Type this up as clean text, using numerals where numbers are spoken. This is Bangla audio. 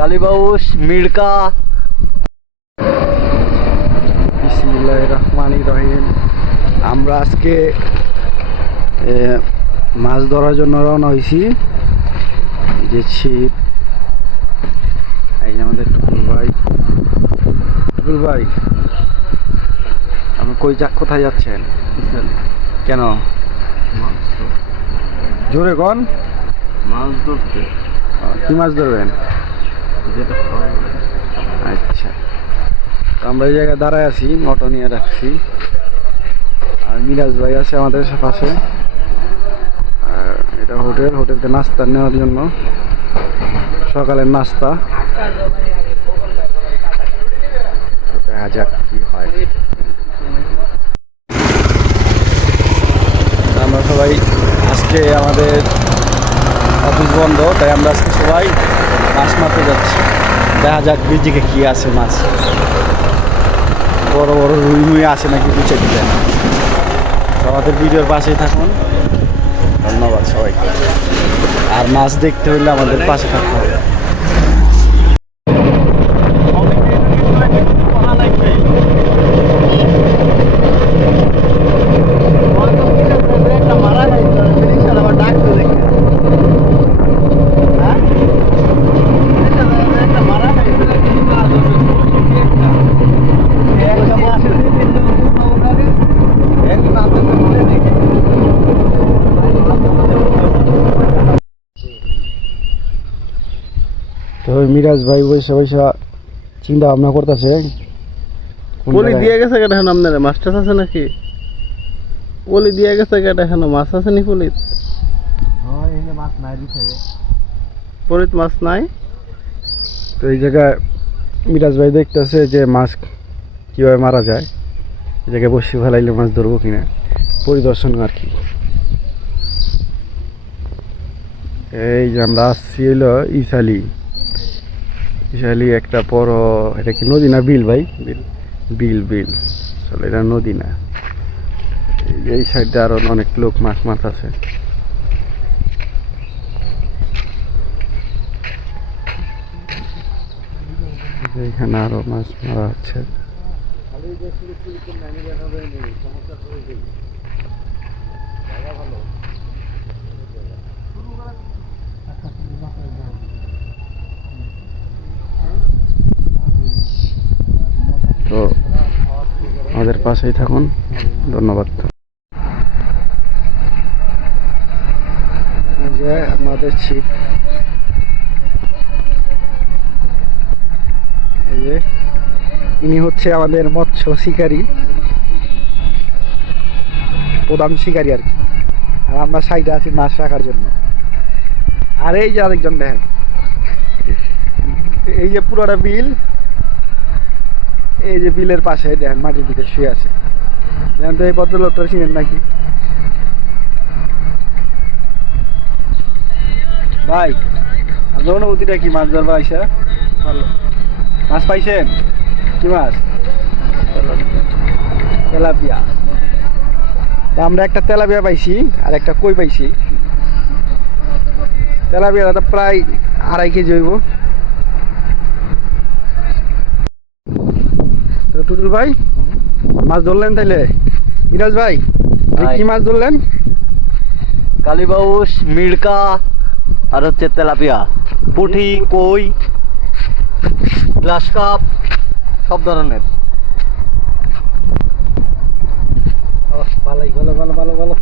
কালীবাউস, মিড়কা। বিসমিল্লাহির রহমানির রহিম। আমরা আজকে মাছ ধরার জন্য রওনা হয়েছি। যে ছিপ, এই যে আমাদের টুকুল ভাই। টুকুল ভাই, আপনি কোথায় যাচ্ছেন? কেন? জোরে কন। মাছ ধরতে। কি মাছ ধরবেন? যেটা আচ্ছা, তো আমরা এই জায়গায় দাঁড়ায় আছি, অটো নিয়ে রাখছি। আর মিরাজ ভাই আছে আমাদের পাশে। আর এটা হোটেলতে নাস্তা নেওয়ার জন্য, সকালের নাস্তা। দেখা যাক কি হয়। আমরা সবাই আজকে আমাদের অফিস বন্ধ, তাই আমরা আজকে সবাই মাছ মারতে যাচ্ছি। দেখা যাক ব্রিজিকে কি আছে মাছ, বড় বড় রুই আছে নাকি বুঝে দিলেন। আমাদের ভিডিওর পাশেই থাকুন। ধন্যবাদ সবাইকে। আর মাছ দেখতে হইলে আমাদের পাশে থাকতে হবে। তো মিরাজ ভাই বৈশা চিন্তা ভাবনা করতেছে। পলি দিয়ে গেছে কেটে এখন আপনার মাছ টাছ আছে নাকি? পলি দিয়ে গেছে কেটে এখন মাছ আছে নি পলিত? মাছ নাই পলিত মাছ নাই। তো এই জায়গায় মিরাজ ভাই দেখতেছে যে মাছ কিভাবে মারা যায়, এই জায়গায় বসে ফেলাইলে মাছ ধরবো কিনা পরিদর্শন আর কি। এই যে আমরা আসছি হলো ইসালি একটা বড়, এটা কি নদী না বিল ভাই? বিল চলো, এটা নদী না। এই সাইডে আরো অনেক লোক মাছ আছে। এখানে আরো মাছ মারা হচ্ছে। তো আমাদের পাশেই থাকুন। ধন্যবাদ। আমাদের ছিপ, এই যে ইনি হচ্ছে আমাদের মৎস্য শিকারী, প্রধান শিকারী আর কি। আর আমরা সাইডে আছি মাছ রাখার জন্য। আর এই যে আরেকজন দেখেন, এই যে পুরোটা বিল, এই যে বিলের পাশে দেখেন মাটির ভিতরে শুয়ে আছে। জানেন তো এই ভদ্রলোকটা চিনেন নাকি ভাই? আপনার অনুভূতিটা কি মাছ ধরবা আইসা? ভালো। মাছ পাইছেন? কি মাছ? তেলাপিয়া। তা আমরা একটা তেলাপিয়া পাইছি আর একটা কই পাইছি। তেলাপিয়াটা তো প্রায় 2.5 কেজি হইব। টুটুল ভাই মাছ ধরলেন তাইলে? মিরাজ ভাই কি মাছ ধরলেন? কালীবাউস, মিড়কা আর হচ্ছে তেলাপিয়া, পুঁটি, কই, গ্লাস কাপ, সব ধরনের। ভালো।